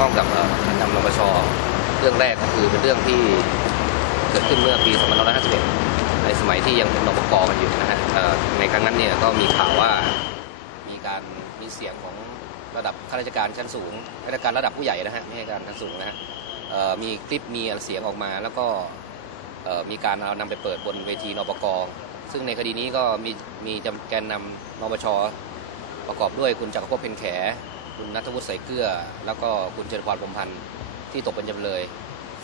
ข้องกับการนำนปชเรื่องแรกก็คือเป็นเรื่องที่เกิดขึ้นเมื่อปี 2551 ในสมัยที่ยังเป็นนปกกันอยู่นะฮะในครั้งนั้นเนี่ยก็มีข่าวว่ามีการมีเสียงของระดับข้าราชการชั้นสูงข้าราชการระดับผู้ใหญ่นะฮะไม่ใช่การชั้นสูงนะฮะมีคลิปมีเสียงออกมาแล้วก็มีการเอานำไปเปิดบนเวทีนปกซึ่งในคดีนี้ก็มีมีจำแกนนำนปชประกอบด้วยคุณจักรภพเพ็ญแข คุณนัทวุฒิใส่เกลือ แล้วก็คุณเจริญพรพรมพันธ์ที่ตกเป็นจำเลย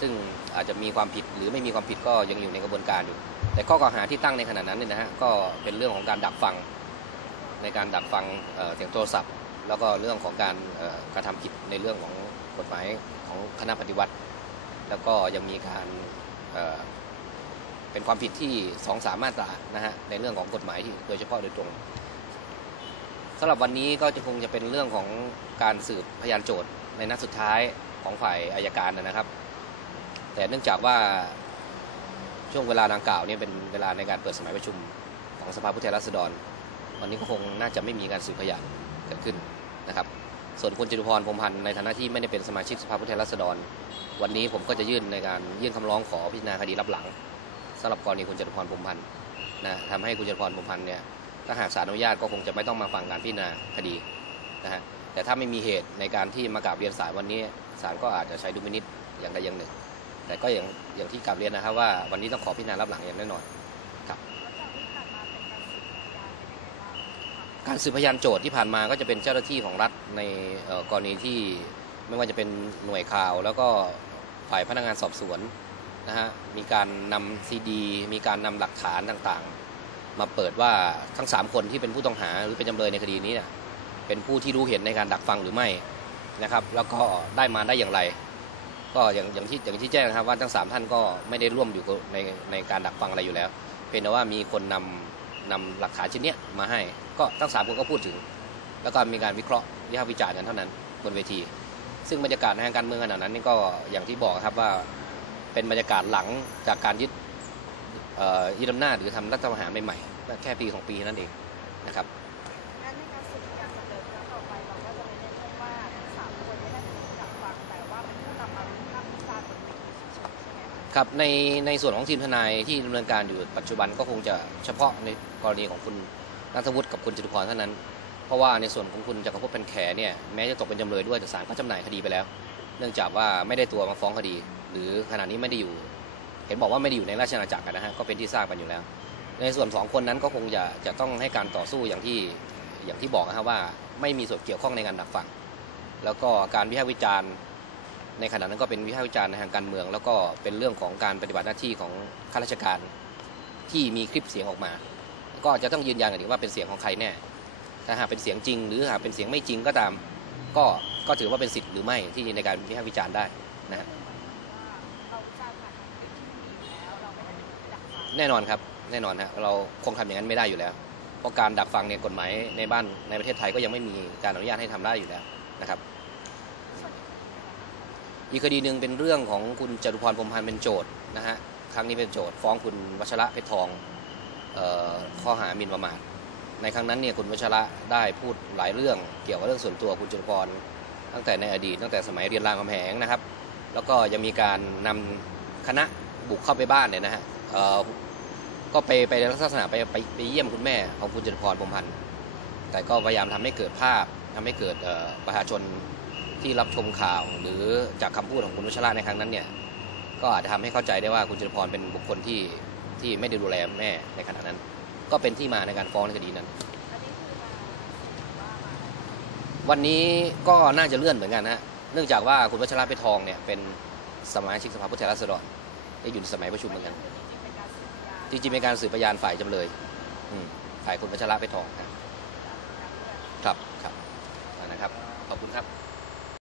ซึ่งอาจจะมีความผิดหรือไม่มีความผิดก็ยังอยู่ในกระบวนการอยู่ แต่ข้อกล่าวหาที่ตั้งในขณะนั้นเนี่ยนะฮะก็เป็นเรื่องของการดักฟังในการดักฟังเสียงโทรศัพท์ แล้วก็เรื่องของการกระทำผิดในเรื่องของกฎหมายของคณะปฏิวัติ แล้วก็ยังมีการเเป็นความผิดที่สองสามมาตรานะฮะในเรื่องของกฎหมายที่โดยเฉพาะโดยตรง สำหรับวันนี้ก็จะคงจะเป็นเรื่องของการสืบพยานโจทย์ในนัดสุดท้ายของฝ่ายอายการนะครับ แต่เนื่องจากว่าช่วงเวลาดังกล่าวเนี่ยเป็นเวลาในการเปิดสมัยประชุมของสภาผู้แทนราษฎร วันนี้ก็คงน่าจะไม่มีการสืบพยานเกิดขึ้นนะครับ ส่วนคุณจตุพรพรมพันธ์ในฐานะที่ไม่ได้เป็นสมาชิกสภาผู้แทนราษฎร วันนี้ผมก็จะยื่นในการยื่นคำร้องขอพิจารณาคดีรับหลังสำหรับกรณีคุณจตุพรพรมพันธ์นะทำให้คุณจตุพรพรมพันธ์เนี่ย ถ้าหากศาลอนุญาตก็คงจะไม่ต้องมาฟังการพิจารณาคดีนะฮะแต่ถ้าไม่มีเหตุในการที่มากราบเรียนศาลวันนี้ศาลก็อาจจะใช้ดุลพินิษอย่างใดอย่างหนึ่ง แต่ก็อย่างอย่างที่กราบเรียนนะครับว่าวันนี้ต้องขอพิจารณารับหลังอย่างแน่นอนครับการสืบพยานโจทย์ที่ผ่านมาก็จะเป็นเจ้าหน้าที่ของรัฐในกรณีที่ไม่ว่าจะเป็นหน่วยข่าว แล้วก็ฝ่ายพนักงานสอบสวนนะฮะมีการนำซีดี มีการนำหลักฐานต่างๆ มาเปิดว่าทั้ง 3 คนที่เป็นผู้ต้องหาหรือเป็นจำเลยในคดีนี้เนี่ยเป็นผู้ที่รู้เห็นในการดักฟังหรือไม่นะครับ แล้วก็ได้มาได้อย่างไร ก็อย่างอย่างที่อย่างที่แจ้งนะครับว่าทั้งสามท่านก็ไม่ได้ร่วมอยู่ในในการดักฟังอะไรอยู่แล้วเป็นแต่ว่ามีคนนำนำหลักฐานชิ้นเนี้ยมาให้ ก็ทั้งสามคนก็พูดถึง แล้วก็มีการวิเคราะห์วิพากษ์วิจารณ์กันเท่านั้นบนเวที ซึ่งบรรยากาศทางการเมืองขณะนั้นนี่ก็อย่างที่บอกครับว่าเป็นบรรยากาศหลังจากการยึด ยึดอำนาจหรือทำรัฐประหารใหม่ๆแค่ปีของปีนั่นเองนะครับครับในในส่วนของทีมทนายที่ดำเนินการอยู่ปัจจุบันก็คงจะเฉพาะในกรณีของคุณนัทวุฒิกับคุณจตุพรเท่านั้น เพราะว่าในส่วนของคุณจักรภพเป็นแขเนี่ยแม้จะตกเป็นจำเลยด้วยแต่ศาลก็จำหน่ายคดีไปแล้ว เนื่องจากว่าไม่ได้ตัวมาฟ้องคดี หรือขณะนี้ไม่ได้อยู่ เห็นบอกว่าไม่ได้อยู่ในราชอาณาจักรนะฮะก็เป็นที่ทราบกันอยู่แล้ว ในส่วนสองคนนั้นก็คงจะจะต้องให้การต่อสู้อย่างที่อย่างที่บอกนะครับว่าไม่มีส่วนเกี่ยวข้องในการดักฟังแล้วก็การวิพากษ์วิจารณ์ ในขณะนั้นก็เป็นวิพากษ์วิจารณ์ในทางการเมือง แล้วก็เป็นเรื่องของการปฏิบัติหน้าที่ของข้าราชการที่มีคลิปเสียงออกมา ก็จะต้องยืนยันกันอีกว่าเป็นเสียงของใครแน่ ถ้าหากเป็นเสียงจริง หรือหากเป็นเสียงไม่จริงก็ตาม ก็ก็ถือว่าเป็นสิทธิ์หรือไม่ที่ในการวิพากษ์วิจารณ์ได้นะฮะเรา แน่นอนครับแน่นอนฮะเราคงทำอย่างนั้นไม่ได้อยู่แล้ว เพราะการดักฟังเนี่ยกฎหมายในบ้านในประเทศไทยก็ยังไม่มีการอนุญาตให้ทำได้อยู่แล้วนะครับ อีกคดีหนึ่งเป็นเรื่องของคุณจตุพรพรมพันธ์เป็นโจทย์นะฮะครั้งนี้เป็นโจทย์ฟ้องคุณวัชระเพชรทองออข้อหาหมิ่นประมาทในครั้งนั้นเนี่ยคุณวัชระได้พูดหลายเรื่องเกี่ยวกับเรื่องส่วนตัวคุณจตุพรตั้งแต่ในอดีตตั้งแต่สมัยเรียนรามคำแหงนะครับ แล้วก็ยังมีการนำคณะบุกเข้าไปบ้านเนี่ยนะฮะ ก็ไปไปในลักษณะไปไปไปเยี่ยมคุณแม่ของคุณจตุพรพรมพันธ์แต่ก็พยายามทำให้เกิดภาพทำให้เกิดประชาชนที่รับชมข่าว หรือจากคำพูดของคุณวัชระในครั้งนั้นเนี่ยก็อาจจะทำให้เข้าใจได้ว่าคุณจตุพรเป็นบุคคลที่ที่ไม่ได้ดูแลแม่ในขณะนั้น ก็เป็นที่มาในการฟ้องในคดีนั้น วันนี้ก็น่าจะเลื่อนเหมือนกันนะฮะเนื่องจากว่าคุณวัชระเพชรทองเนี่ยเป็นสมาชิกสภาผู้แทนราษฎรได้อยู่ในสมัยประชุมเหมือนกัน จริงๆเป็นการสืบพยานฝ่ายจำเลยฝ่ายคุณวัชระเพชรทองครับ ครับครับนะครับ ขอบคุณครับ